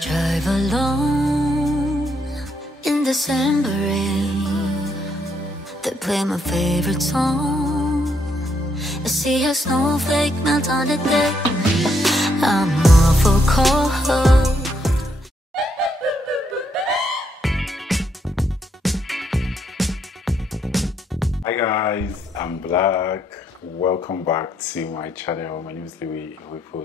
Drive alone in December rain. They play my favorite song. I see a snowflake melt on the deck. I'm awful cold. Hi guys, I'm Black. Welcome back to my channel. My name is Louis.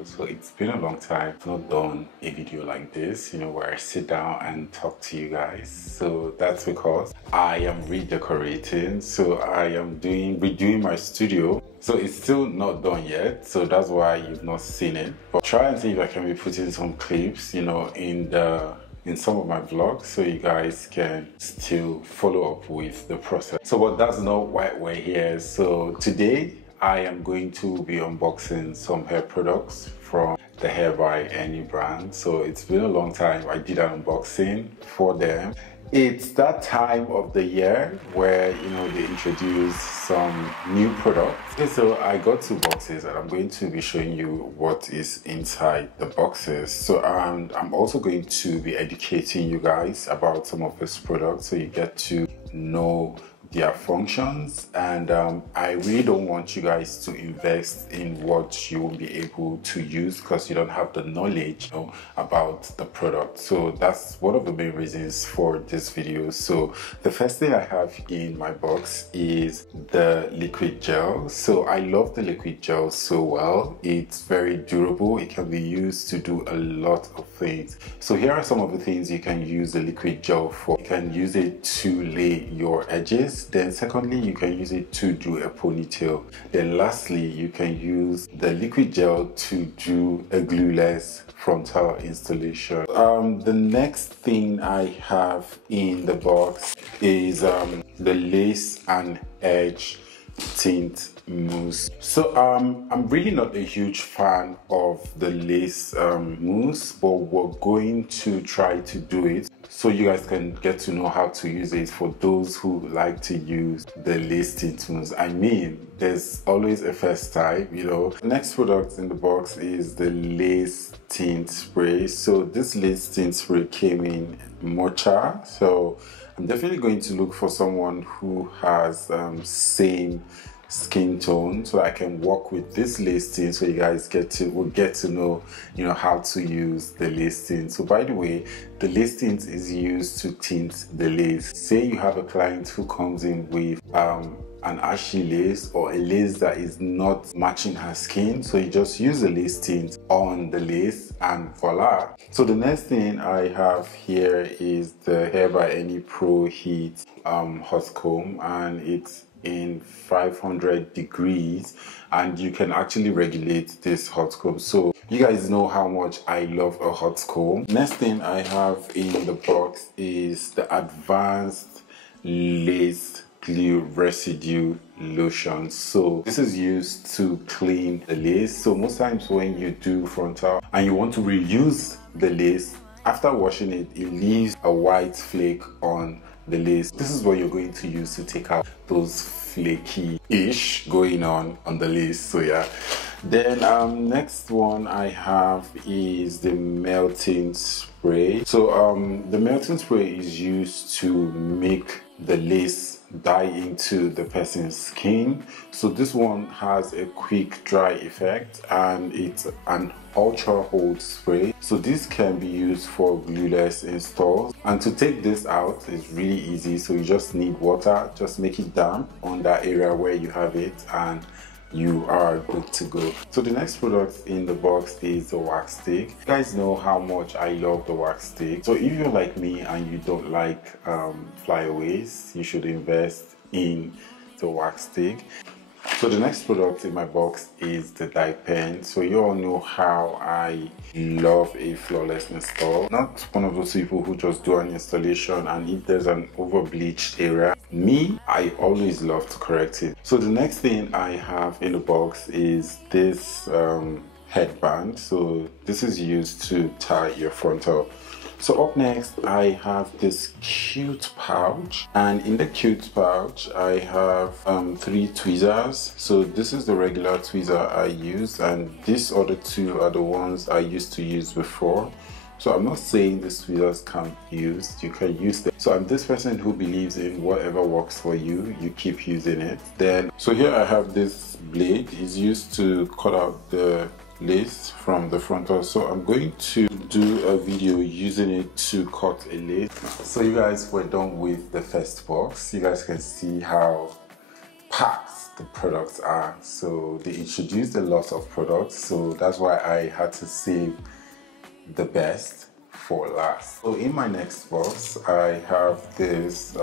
So it's been a long time. I've not done a video like this, where I sit down and talk to you guys. So that's because I am redecorating. So I am redoing my studio. So it's still not done yet. So that's why you've not seen it. But try and see if I can be putting some clips, in some of my vlogs, so you guys can still follow up with the process. So but that's not why we're here. So today I am going to be unboxing some hair products from the Hair by Any brand. So it's been a long time I did an unboxing for them. It's that time of the year where they introduce some new products. Okay, so I got 2 boxes and I'm going to be showing you what is inside the boxes. So I'm also going to be educating you guys about some of these products so you get to know their functions, and I really don't want you guys to invest in what you won't be able to use because you don't have the knowledge about the product. So that's one of the main reasons for this video. So the first thing I have in my box is the liquid gel. So I love the liquid gel so well. It's very durable. It can be used to do a lot of things. So here are some of the things you can use the liquid gel for. You can use it to lay your edges. Then secondly, you can use it to do a ponytail. Then lastly, you can use the liquid gel to do a glueless frontal installation. The next thing I have in the box is the lace and edge tint mousse. So I'm really not a huge fan of the lace mousse, but we're going to try to do it so you guys can get to know how to use it for those who like to use the lace tint mousse. I mean, there's always a first time, The next product in the box is the lace tint spray. So this lace tint spray came in mocha, so I'm definitely going to look for someone who has same skin tone so I can work with this lace tint so you guys will get to know how to use the lace tint. So by the way, the lace tint is used to tint the lace. Say you have a client who comes in with an ashy lace or a lace that is not matching her skin, so you just use the lace tint on the lace and voila. So the next thing I have here is the Hair by Any Pro Heat hot comb, and it's in 500 degrees, and you can actually regulate this hot comb. So you guys know how much I love a hot comb. Next thing I have in the box is the advanced lace glue residue lotion. So this is used to clean the lace. So most times when you do frontal and you want to reuse the lace, after washing it, it leaves a white flake on the lace. This is what you're going to use to take out those flaky-ish going on the lace. So yeah. Then next one I have is the melting spray. So the melting spray is used to make the lace dye into the person's skin. So this one has a quick dry effect and it's an ultra hold spray. So this can be used for glueless installs, and to take this out is really easy. So you just need water, just make it damp on that area where you have it and you are good to go. So the next product in the box is the wax stick. You guys know how much I love the wax stick. So if you're like me and you don't like flyaways, you should invest in the wax stick. So the next product in my box is the dye pen. So you all know how I love a flawless install. Not one of those people who just do an installation and if there's an over bleached area, me, I always love to correct it. So the next thing I have in the box is this headband. So this is used to tie your frontal. So up next I have this cute pouch, and in the cute pouch I have 3 tweezers. So this is the regular tweezer I use, and these other 2 are the ones I used to use before. So I'm not saying these tweezers can't be used, you can use them. So I'm this person who believes in whatever works for you, you keep using it. Then, so here I have this blade, it's used to cut out the lace from the frontal. So I'm going to do a video using it to cut a lace. So you guys, we're done with the first box. You guys can see how packed the products are. So they introduced a lot of products, so that's why I had to save the best for last. So in my next box I have this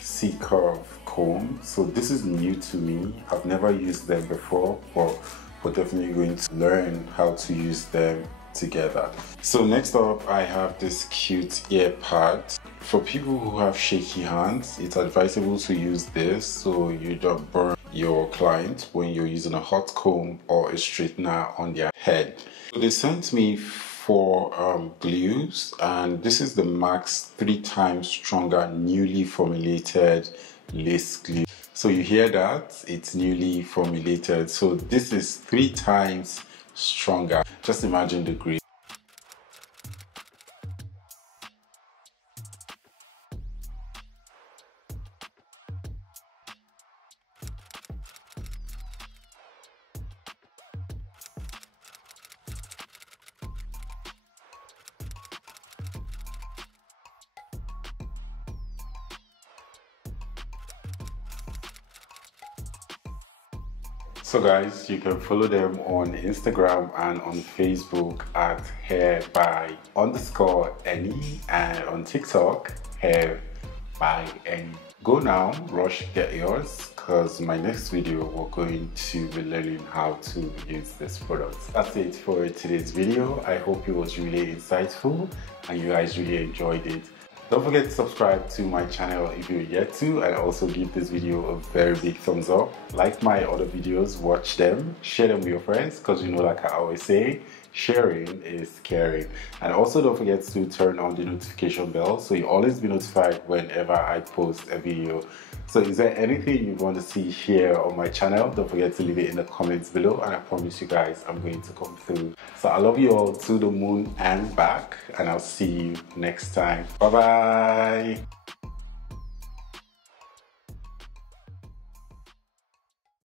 C-curve comb. So this is new to me, I've never used them before, but we're definitely going to learn how to use them together. So next up I have this cute ear pad. For people who have shaky hands, it's advisable to use this so you don't burn your client when you're using a hot comb or a straightener on their head. So they sent me 4 glues, and this is the Max 3 times stronger newly formulated lace glue. So you hear that? It's newly formulated. So this is 3 times stronger. Just imagine the grip. So guys, you can follow them on Instagram and on Facebook at hair_by_any, and on TikTok hair_by_any. Go now, rush get yours, because my next video we're going to be learning how to use this product. That's it for today's video. I hope it was really insightful and you guys really enjoyed it. Don't forget to subscribe to my channel if you're yet to, and also give this video a very big thumbs up. Like my other videos, watch them, share them with your friends, because you know, like I always say, sharing is caring. And also don't forget to turn on the notification bell so you always be notified whenever I post a video. So is there anything you want to see here on my channel? Don't forget to leave it in the comments below, and I promise you guys I'm going to come through. So I love you all to the moon and back, and I'll see you next time. Bye bye.